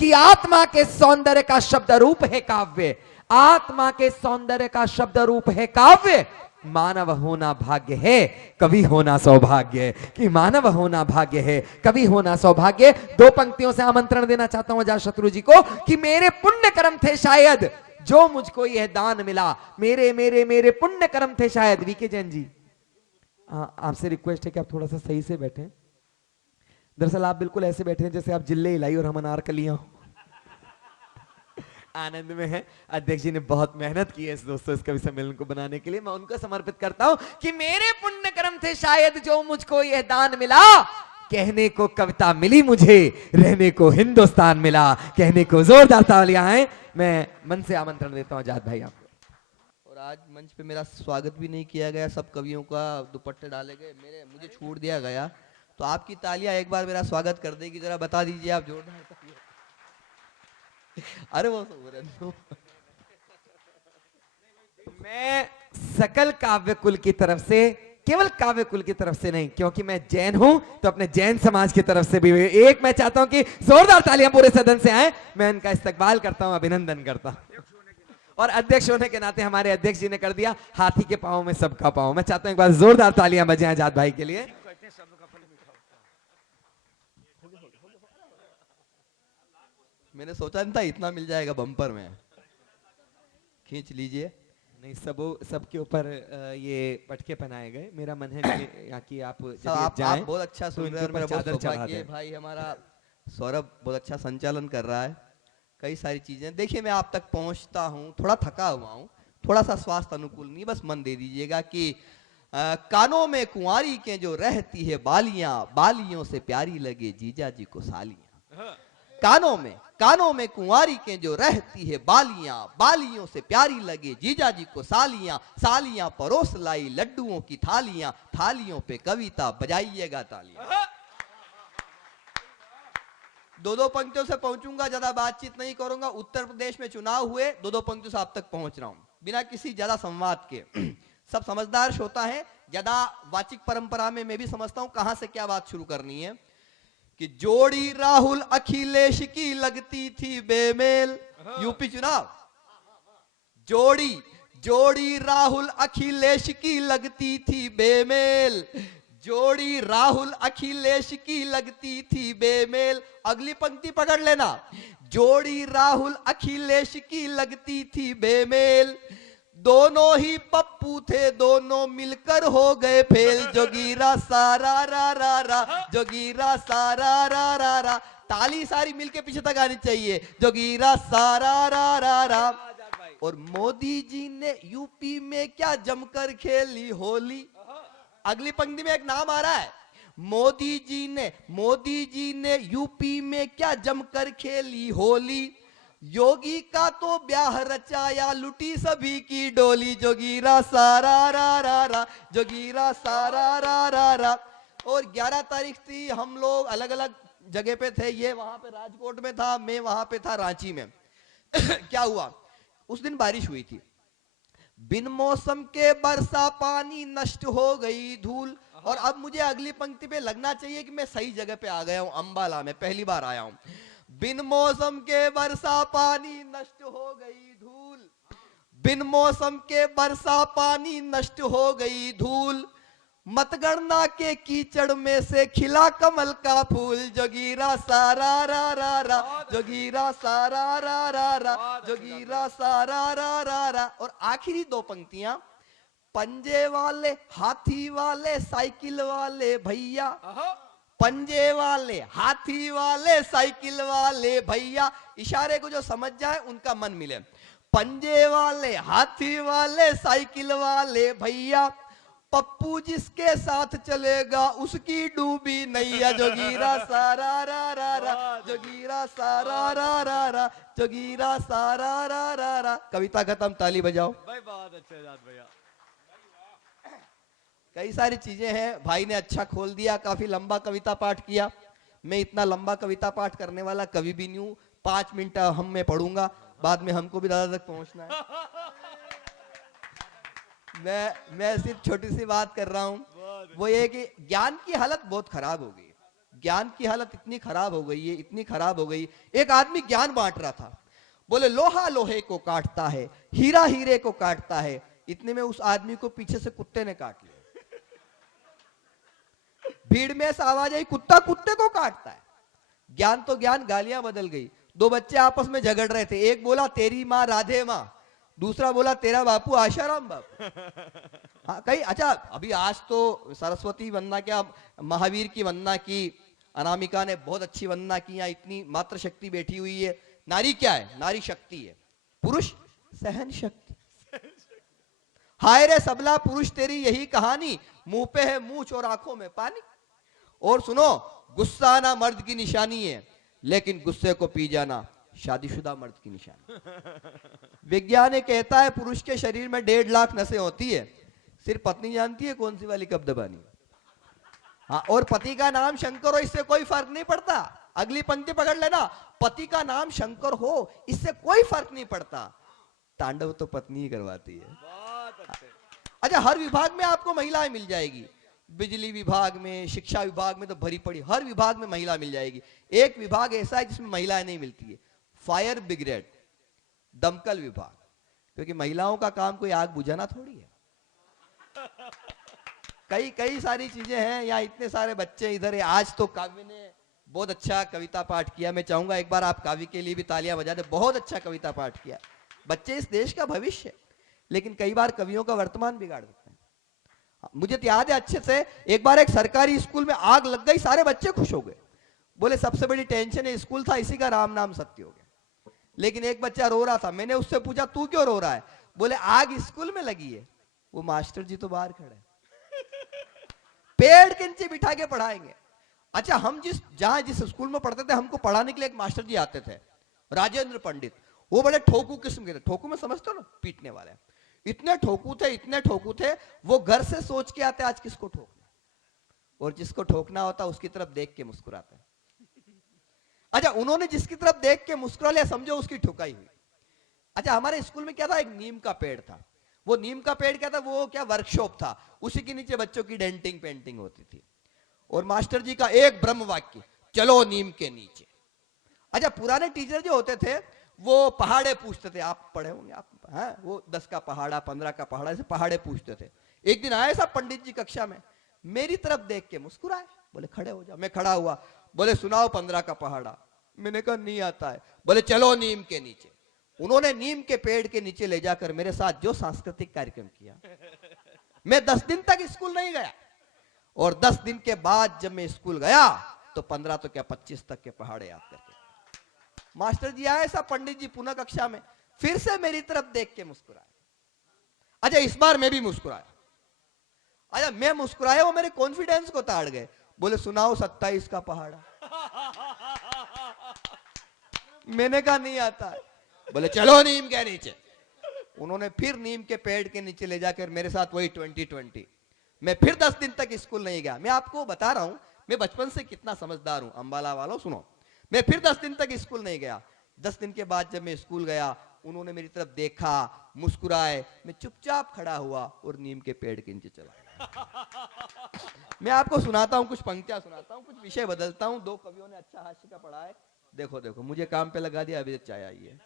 कि आत्मा के सौंदर्य का शब्द रूप है काव्य, आत्मा के सौंदर्य का शब्द रूप है काव्य। मानव होना भाग्य है, कवि होना सौभाग्य, कि मानव होना भाग्य है, कवि होना सौभाग्य। दो पंक्तियों से आमंत्रण देना चाहता हूं अजातशत्रु जी को कि मेरे पुण्य कर्म थे शायद जो मुझको यह दान मिला, मेरे मेरे मेरे पुण्य कर्म थे शायद। वीके जैन जी, आपसे रिक्वेस्ट है कि आप थोड़ा सा सही से बैठें। दरअसल आप बिल्कुल ऐसे बैठे हैं जैसे आप जिले इलाई और हम अनारकलियां हो। आनंद में है। अध्यक्ष जी ने बहुत मेहनत की है इस दोस्तों इस कवि सम्मेलन को बनाने के लिए। मैं उनको समर्पित करता हूं कि मेरे पुण्य कर्म थे शायद जो मुझको यह दान मिला। कहने को कविता मिली मुझे, रहने को हिंदुस्तान मिला। कहने को जोरदार तालियां हैं। मैं मन से आमंत्रण देता हूं आजाद भाई आपको। और आज मंच पे मेरा स्वागत भी नहीं किया गया, सब कवियों का दुपट्टे डाले गए, मुझे छूट दिया गया। तो आपकी तालियां एक बार मेरा स्वागत कर देगी, जरा बता दीजिए आप जोरदार तालियां। अरे वो मैं सकल काव्य कुल की तरफ से, केवल काव्य कुल की तरफ से नहीं, क्योंकि मैं जैन हूं तो अपने जैन समाज की तरफ से भी एक मैं चाहता हूं कि जोरदार तालियां पूरे सदन से आए। मैं इनका इस्तकबाल करता हूं, अभिनंदन करता हूं। और अध्यक्ष होने के नाते हमारे अध्यक्ष जी ने कर दिया हाथी के पांव में सबका पांव। मैं चाहता हूं एक बार जोरदार तालियां बजाएं आजाद भाई के लिए। मैंने सोचा नहीं था इतना मिल जाएगा बम्पर में। खींच लीजिए। नहीं, सबके ऊपर ये पटके पहनाए गए। मेरा मन है कि आप आप बहुत अच्छा सुन रहे हैं। मेरा बहुत चादर सौभाग्य भाई हमारा सौरभ बहुत अच्छा संचालन कर रहा है। कई सारी चीजें देखिए, मैं आप तक पहुंचता हूं, थोड़ा थका हुआ हूं, थोड़ा सा स्वास्थ्य अनुकूल नहीं, बस मन दे दीजिएगा कि कानों में कुंवारी के जो रहती है बालियां, बालियों से प्यारी लगे जीजा जी को सालियां। कानों में कुंवारी के जो रहती है बालियां, बालियों से प्यारी लगे जीजा जी को सालियां। सालियां परोस लाई लड्डुओं की थालियां, थालियों पे कविता बजाइएगा तालियां। दो पंक्तियों से पहुंचूंगा, ज्यादा बातचीत नहीं करूंगा। उत्तर प्रदेश में चुनाव हुए, दो पंक्तियों से आप तक पहुंच रहा हूं बिना किसी ज्यादा संवाद के। सब समझदार श्रोता है, ज्यादा वाचिक परंपरा में मैं भी समझता हूं कहां से क्या बात शुरू करनी है। कि जोड़ी राहुल अखिलेश की लगती थी बेमेल। यूपी चुनाव, जोड़ी राहुल अखिलेश की लगती थी बेमेल। जोड़ी राहुल अखिलेश की लगती थी बेमेल। अगली पंक्ति पकड़ लेना। जोड़ी राहुल अखिलेश की लगती थी बेमेल। दोनों ही पप्पू थे, दोनों मिलकर हो गए फेल। जोगीरा सारा रा रा रा, जोगीरा सारा रा रा रा। ताली सारी मिलके पीछे तक आनी चाहिए। जोगीरा सारा रा रा रा। और मोदी जी ने यूपी में क्या जमकर खेली होली। अगली पंक्ति में एक नाम आ रहा है। मोदी जी ने यूपी में क्या जमकर खेली होली। योगी का तो ब्याह रचाया, लुटी सभी की डोली। जोगीरा सारा रा रा रा, जोगीरा सारा रा रा रा। और 11 तारीख थी, हम लोग अलग अलग जगह पे थे। ये वहां पे राजकोट में था, मैं वहां पे था रांची में। क्या हुआ उस दिन, बारिश हुई थी। बिन मौसम के बरसा पानी, नष्ट हो गई धूल। और अब मुझे अगली पंक्ति पे लगना चाहिए कि मैं सही जगह पे आ गया हूं। अंबाला में पहली बार आया हूं। बिन मौसम के बरसा पानी, नष्ट हो गई धूल। बिन मौसम के बरसा पानी, नष्ट हो गई धूल। मतगणना के कीचड़ में से खिला कमल का फूल। जोगीरा सारा रा रा रा, जोगीरा सारा रा रा रा, जोगीरा सारा रा रा रा। और आखिरी दो पंक्तियां। पंजे वाले, हाथी वाले, साइकिल वाले भैया। पंजे वाले, हाथी वाले, साइकिल वाले भैया। इशारे को जो समझ जाए उनका मन मिले। पंजे वाले, हाथी वाले, साइकिल वाले भैया। पप्पू जिसके साथ चलेगा उसकी डूबी नैया। जोगीरा सारा रा रा रा, जोगीरा सारा रा रा रा, जोगीरा सारा रा रा रा। कविता खत्म, ताली बजाओ भाई। बहुत अच्छे भैया। कई सारी चीजें हैं, भाई ने अच्छा खोल दिया। काफी लंबा कविता पाठ किया। मैं इतना लंबा कविता पाठ करने वाला कवि भी नहीं हूं। 5 मिनट हम मैं पढ़ूंगा, बाद में हमको भी दादा तक पहुंचना है। मैं सिर्फ छोटी सी बात कर रहा हूं। वो ये कि ज्ञान की हालत बहुत खराब हो गई। ज्ञान की हालत इतनी खराब हो गई है, इतनी खराब हो गई। एक आदमी ज्ञान बांट रहा था, बोले लोहा लोहे को काटता है, हीरा हीरे को काटता है। इतने में उस आदमी को पीछे से कुत्ते ने काट लिया। भीड़ में ऐसा आवाज आई, कुत्ता कुत्ते को काटता है। ज्ञान तो ज्ञान, गालियां बदल गई। दो बच्चे आपस में झगड़ रहे थे, एक बोला तेरी माँ राधे माँ, दूसरा बोला तेरा बापू आशाराम बापू। हाँ कहीं, अच्छा अभी आज तो सरस्वती वंदना, क्या महावीर की वंदना की, अनामिका ने बहुत अच्छी वंदना की, यहाँ इतनी मात्र शक्ति बैठी हुई है। नारी क्या है? नारी शक्ति है, पुरुष सहन शक्ति। हाय रे सबला पुरुष तेरी यही कहानी, मुंह पे है मूंछ और आंखों में पानी। और सुनो, गुस्सा आना मर्द की निशानी है, लेकिन गुस्से को पी जाना शादीशुदा मर्द की निशानी। विज्ञान ये कहता है पुरुष के शरीर में 1.5 लाख नसें होती है, सिर्फ पत्नी जानती है कौन सी वाली कब दबानी। हाँ, और पति का नाम शंकर हो इससे कोई फर्क नहीं पड़ता। अगली पंक्ति पकड़ लेना, पति का नाम शंकर हो इससे कोई फर्क नहीं पड़ता, तांडव तो पत्नी ही करवाती है। अच्छा, हर विभाग में आपको महिलाएं मिल जाएगी, बिजली विभाग में, शिक्षा विभाग में तो भरी पड़ी, हर विभाग में महिला मिल जाएगी। एक विभाग ऐसा है जिसमें महिलाएं नहीं मिलती है, फायर ब्रिगेड, दमकल विभाग, क्योंकि महिलाओं का काम कोई आग बुझाना थोड़ी है। कई कई सारी चीजें हैं, यहाँ इतने सारे बच्चे इधर है। आज तो काव्य ने बहुत अच्छा कविता पाठ किया, मैं चाहूंगा एक बार आप काव्य के लिए भी तालियां बजा दे, बहुत अच्छा कविता पाठ किया। बच्चे इस देश का भविष्य, लेकिन कई बार कवियों का वर्तमान बिगाड़ देते हैं। मुझे तो याद है अच्छे से, एक बार एक सरकारी स्कूल में आग लग गई, सारे बच्चे खुश हो गए, बोले सबसे बड़ी टेंशन है स्कूल था, इसी का राम नाम सत्य हो गया। लेकिन एक बच्चा रो रहा था, मैंने उससे पूछा तू क्यों रो रहा है? बोले आग स्कूल में लगी है, वो मास्टर जी तो बाहर खड़े हैं, पेड़ के नीचे बिठा के पढ़ाएंगे। अच्छा, हम जिस स्कूल में पढ़ते थे, हमको पढ़ाने के लिए एक मास्टर जी आते थे, राजेंद्र पंडित। वो बड़े ठोकू किस्म के थे, ठोकू में समझते हो ना, पीटने वाले। इतने ठोकू थे, इतने ठोकू थे, वो घर से सोच के आते आज किसको ठोकना, और जिसको ठोकना होता उसकी तरफ देख के मुस्कुराते। अच्छा, उन्होंने जिसकी तरफ देख के मुस्कुरा लिया, समझो उसकी ठुकाई हुई। अच्छा, हमारे स्कूल में क्या था, एक नीम का पेड़ था। वो नीम का पेड़ क्या था, वो क्या वर्कशॉप था, उसी के नीचे बच्चों की डेंटिंग पेंटिंग होती थी। और मास्टर जी का एक ब्रह्म वाक्य, चलो नीम के नीचे। अच्छा, पुराने टीचर जो होते थे वो पहाड़े पूछते थे, आप पढ़े होंगे आप, हाँ, वो 10 का पहाड़ा, 15 का पहाड़ा, ऐसे पहाड़े पूछते थे। एक दिन आए साहब पंडित जी कक्षा में, मेरी तरफ देख के मुस्कुराए, बोले खड़े हो जाओ। मैं खड़ा हुआ, बोले सुनाओ 15 का पहाड़ा। मैंने कहा नहीं आता है। बोले चलो नीम के नीचे। उन्होंने नीम के पेड़ के नीचे ले जाकर मेरे साथ जो सांस्कृतिक कार्यक्रम किया, मैं 10 दिन तक स्कूल नहीं गया, और 10 दिन के बाद जब मैं स्कूल गया तो 15 तो क्या 25 तक के पहाड़े याद करके। मास्टर जी आए साहब, पंडित जी पुनः कक्षा में, फिर से मेरी तरफ देख के मुस्कुराए। अच्छा, इस बार मैं भी मुस्कुराया। अच्छा, मैं मुस्कुराया, वो मेरे कॉन्फिडेंस को ताड़ गए। बोले सुनाओ 27 का पहाड़ा। मैंने कहा नहीं आता है। बोले चलो नीम के नीचे। उन्होंने फिर नीम के पेड़ के नीचे ले जाकर मेरे साथ वही 2020। मैं फिर 10 दिन तक स्कूल नहीं गया। मैं आपको बता रहा हूं मैं बचपन से कितना समझदार हूं। अंबाला वालों सुनो, मैं फिर 10 दिन तक स्कूल नहीं गया। 10 दिन के बाद जब मैं स्कूल गया, उन्होंने मेरी तरफ देखा, मुस्कुराए, मैं चुपचाप खड़ा हुआ और नीम के पेड़ के नीचे चला। मैं आपको सुनाता हूं, कुछ पंक्तियां सुनाता हूं, कुछ विषय बदलता हूं। 2 कवियों ने अच्छा हास्य का पढ़ा है। देखो देखो, मुझे काम पे लगा दिया, अभी चाय आई है।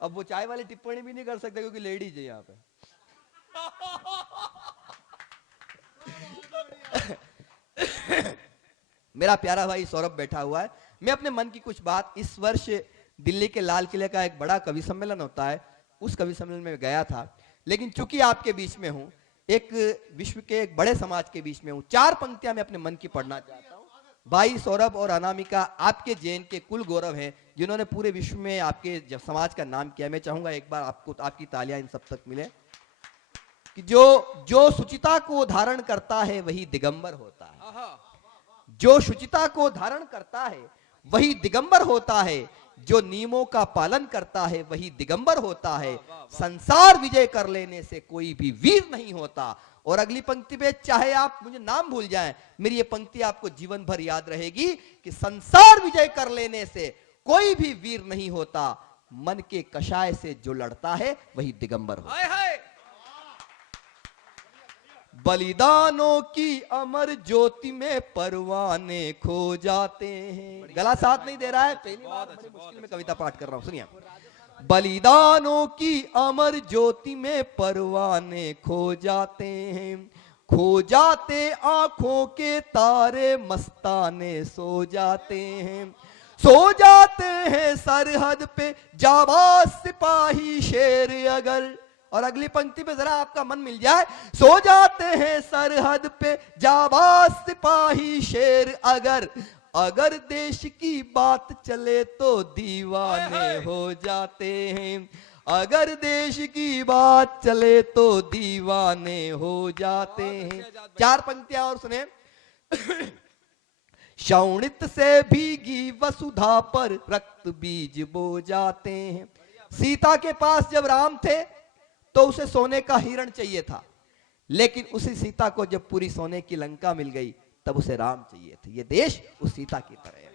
अब वो चाय वाली टिप्पणी भी नहीं कर सकते क्योंकि लेडीज है यहाँ पे। मेरा प्यारा भाई सौरभ बैठा हुआ है। मैं अपने मन की कुछ बात, इस वर्ष दिल्ली के लाल किले का एक बड़ा कवि सम्मेलन होता है, उस कवि सम्मेलन में गया था, लेकिन चूंकि आपके बीच में हूं, एक विश्व के एक बड़े समाज के बीच में हूं, 4 पंक्तियां मैं अपने मन की पढ़ना चाहता हूं। भाई सौरभ और अनामिका आपके जैन के कुल गौरव हैं, जिन्होंने पूरे विश्व में आपके समाज का नाम किया। मैं चाहूंगा एक बार आपको, आपकी तालियां इन सब तक मिले। कि जो शुचिता को धारण करता है वही दिगंबर होता है। जो शुचिता को धारण करता है वही दिगंबर होता है। जो नियमों का पालन करता है वही दिगंबर होता है। संसार विजय कर लेने से कोई भी वीर नहीं होता। और अगली पंक्ति पे, चाहे आप मुझे नाम भूल जाएं, मेरी ये पंक्ति आपको जीवन भर याद रहेगी कि संसार विजय कर लेने से कोई भी वीर नहीं होता। मन के कषाय से जो लड़ता है वही दिगंबर होता है। बलिदानों की अमर ज्योति में परवाने खो जाते हैं। गला साथ नहीं दे रहा है, पहली बार बड़ी मुश्किल में कविता पाठ कर रहा हूं, सुनिए। बलिदानों की अमर ज्योति में परवाने खो जाते हैं, खो जाते आंखों के तारे मस्ताने सो जाते हैं, सो जाते हैं सरहद पे जाबाज सिपाही शेर अगर। और अगली पंक्ति पे जरा आपका मन मिल जाए, सो जाते हैं सरहद पे जाबाज सिपाही शेर अगर, अगर देश की बात चले तो दीवाने हो जाते हैं, अगर देश की बात चले तो दीवाने हो जाते हैं। चार पंक्तियां और सुने। शौणित से भीगी वसुधा पर रक्त बीज बो जाते हैं। सीता के पास जब राम थे तो उसे सोने का हिरण चाहिए था, लेकिन उसी सीता को जब पूरी सोने की लंका मिल गई तब उसे राम चाहिए थे। ये देश उस सीता की तरह है।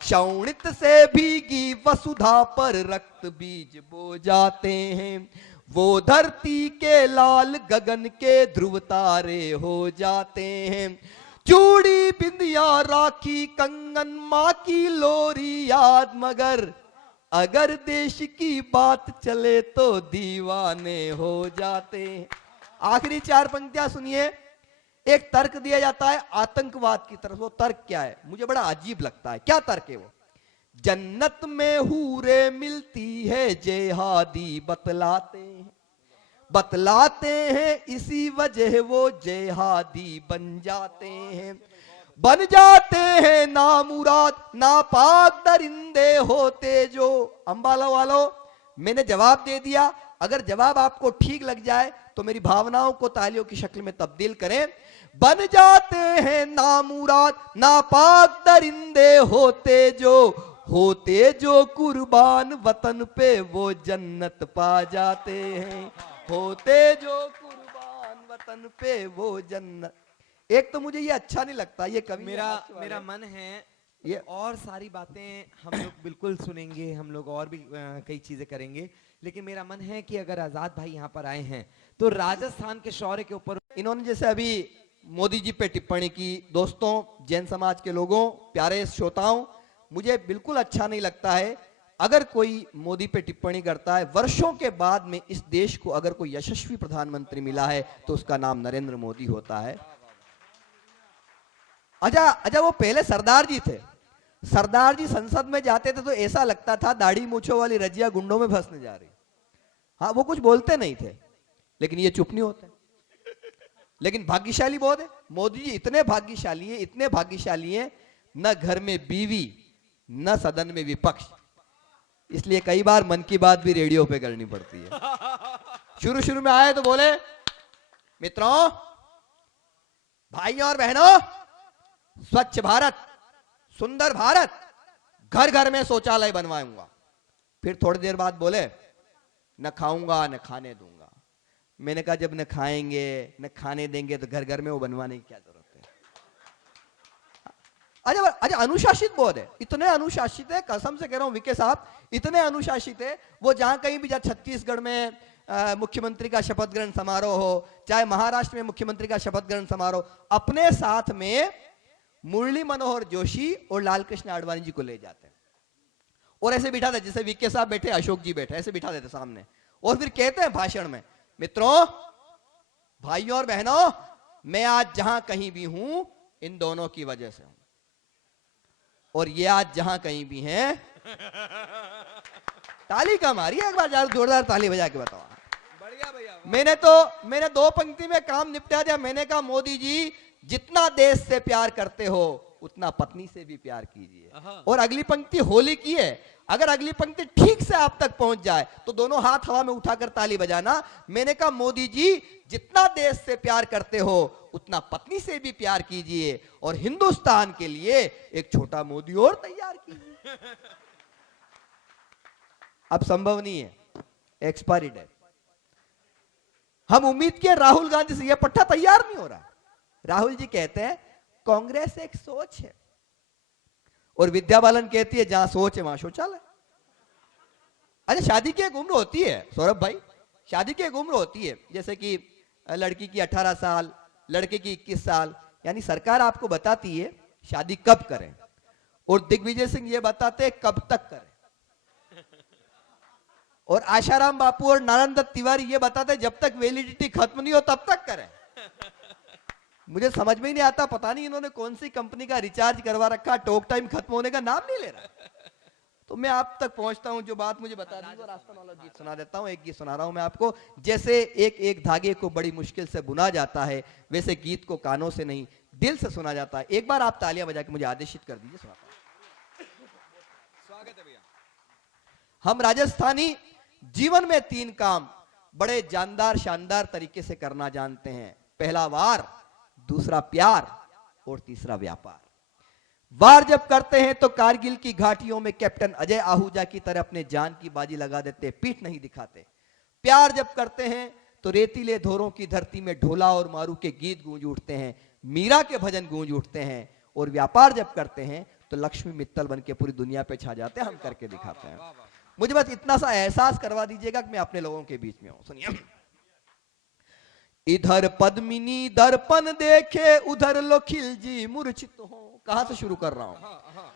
शौणित से भीगी वसुधा पर रक्त बीज बो जाते हैं, वो धरती के लाल गगन के ध्रुव तारे हो जाते हैं, चूड़ी बिंदिया राखी कंगन माँ की लोरी याद मगर, अगर देश की बात चले तो दीवाने हो जाते हैं। आखिरी चार पंक्तियां सुनिए। एक तर्क दिया जाता है आतंकवाद की तरफ। वो तर्क क्या है, मुझे बड़ा अजीब लगता है। क्या तर्क है वो? जन्नत में हूरे मिलती है जेहादी बतलाते हैं, बतलाते हैं इसी वजह वो जेहादी बन जाते हैं, बन जाते हैं नामुराद नापाक दरिंदे होते जो। अंबाला वालों, मैंने जवाब दे दिया, अगर जवाब आपको ठीक लग जाए तो मेरी भावनाओं को तालियों की शक्ल में तब्दील करें। बन जाते हैं नामुराद नापाक दरिंदे होते जो कुर्बान वतन पे वो जन्नत पा जाते हैं, होते जो कुर्बान वतन पे वो जन्नत। एक तो मुझे ये अच्छा नहीं लगता, ये कवि मेरा मन है ये और सारी बातें हम लोग बिल्कुल सुनेंगे, हम लोग और भी कई चीजें करेंगे, लेकिन मेरा मन है कि अगर आजाद भाई यहाँ पर आए हैं तो राजस्थान के शौर्य के ऊपर इन्होंने जैसे अभी मोदी जी पे टिप्पणी की। दोस्तों, जैन समाज के लोगों, प्यारे श्रोताओं, मुझे बिल्कुल अच्छा नहीं लगता है अगर कोई मोदी पे टिप्पणी करता है। वर्षों के बाद में इस देश को अगर कोई यशस्वी प्रधानमंत्री मिला है तो उसका नाम नरेंद्र मोदी होता है। अच्छा, वो पहले सरदार जी थे। सरदार जी संसद में जाते थे तो ऐसा लगता था दाढ़ी मूछों वाली रजिया गुंडों में फंसने जा रही। हाँ, वो कुछ बोलते नहीं थे, लेकिन ये चुप नहीं होते। लेकिन भाग्यशाली बहुत है मोदी जी, इतने भाग्यशाली है, इतने भाग्यशाली है, न घर में बीवी न सदन में विपक्ष। इसलिए कई बार मन की बात भी रेडियो पे करनी पड़ती है। शुरू में आए तो बोले, मित्रों, भाइयों और बहनों, स्वच्छ भारत, सुंदर भारत, घर घर में शौचालय बनवाऊंगा। फिर थोड़ी देर बाद बोले, न खाऊंगा न खाने दूंगा। मैंने कहा, जब न खाएंगे न खाने देंगे तो घर घर में वो बनवाने की क्या जरूरत है? अच्छा, अनुशासित बहुत है, इतने अनुशासित है, कसम से कह रहा हूं विके साहब, इतने अनुशासित है। वो जहां कहीं भी, जहां छत्तीसगढ़ में मुख्यमंत्री का शपथ ग्रहण समारोह हो, चाहे महाराष्ट्र में मुख्यमंत्री का शपथ ग्रहण समारोह, अपने साथ में मुरली मनोहर जोशी और लाल कृष्ण आडवाणी जी को ले जाते हैं और ऐसे बिठा देते, जैसे विके साहब बैठे, अशोक जी बैठे, ऐसे बिठा देते सामने। और फिर कहते हैं भाषण में, मित्रों, भाइयों और बहनों, मैं आज जहां कहीं भी हूं इन दोनों की वजह से हूं, और ये आज जहां कहीं भी हैं। ताली का मारिए एक बार, जोरदार ताली बजा के बताओ। बढ़िया भैया। मैंने दो पंक्ति में काम निपटा दिया। मैंने कहा, मोदी जी, जितना देश से प्यार करते हो उतना पत्नी से भी प्यार कीजिए। और अगली पंक्ति होली की है, अगर अगली पंक्ति ठीक से आप तक पहुंच जाए तो दोनों हाथ हवा में उठाकर ताली बजाना। मैंने कहा, मोदी जी, जितना देश से प्यार करते हो उतना पत्नी से भी प्यार कीजिए, और हिंदुस्तान के लिए एक छोटा मोदी और तैयार कीजिए। अब संभव नहीं है, एक्सपायरी डेट। हम उम्मीद किए राहुल गांधी से, यह पट्टा तैयार नहीं हो रहा। राहुल जी कहते हैं, कांग्रेस एक सोच है, और विद्या बालन कहती है, जहां सोच है वहां शौचालय। अच्छा, शादी की एक उम्र होती है सौरभ भाई, शादी की एक उम्र होती है, जैसे कि लड़की की 18 साल, लड़के की 21 साल। यानी सरकार आपको बताती है शादी कब करें, और दिग्विजय सिंह ये बताते हैं कब तक करें, और आशाराम बापू और नारायण दत्त तिवारी ये बताते हैं जब तक वैलिडिटी खत्म नहीं हो तब तक करें। मुझे समझ में ही नहीं आता, पता नहीं इन्होंने कौन सी कंपनी का रिचार्ज करवा रखा, टॉक टाइम खत्म होने का नाम नहीं ले रहा। तो मैं आप तक पहुंचता हूं, जो बात मुझे बता दी, और रास्ता वाला गीत सुना देता हूं। एक गीत सुना रहा हूं मैं आपको। जैसे एक एक धागे को बड़ी मुश्किल से बुना जाता है, वैसे गीत को कानों से नहीं दिल से सुना जाता है। एक बार आप तालियां बजा के मुझे आदेशित कर दीजिए, सुनाता हूं। स्वागत है भैया। हम राजस्थानी जीवन में 3 काम बड़े जानदार शानदार तरीके से करना जानते हैं। पहला वार, दूसरा प्यार, और तीसरा व्यापार। वार जब करते हैं तो कारगिल की घाटियों में कैप्टन अजय आहूजा की तरह अपने जान की बाजी लगा देते, पीठ नहीं दिखाते। प्यार जब करते हैं तो रेतीले धोरों की धरती में ढोला और मारू के गीत गूंज उठते हैं, मीरा के भजन गूंज उठते हैं। और व्यापार जब करते हैं तो लक्ष्मी मित्तल बन के पूरी दुनिया पे छा जाते हैं, हम करके दिखाते हैं। मुझे बस इतना सा एहसास करवा दीजिएगा कि मैं अपने लोगों के बीच में हूं। सुनिए। इधर पद्मिनी दर्पण देखे, उधर लो खिलजी मूर्छित हो। कहां से शुरू कर रहा हूं?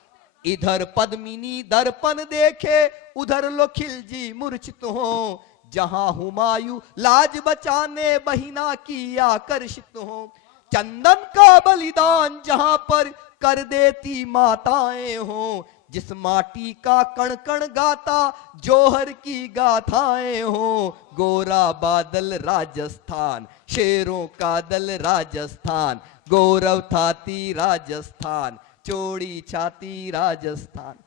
इधर पद्मिनी दर्पण देखे, उधर लो खिलजी मूर्छित हो। जहां हुमायूं लाज बचाने बहिना की आकर्षित हो। चंदन का बलिदान जहां पर कर देती माताएं हो। जिस माटी का कण कण गाता जोहर की गाथाएं हो। गोरा बादल राजस्थान, शेरों का दल राजस्थान। गौरव थाती राजस्थान, चौड़ी छाती राजस्थान।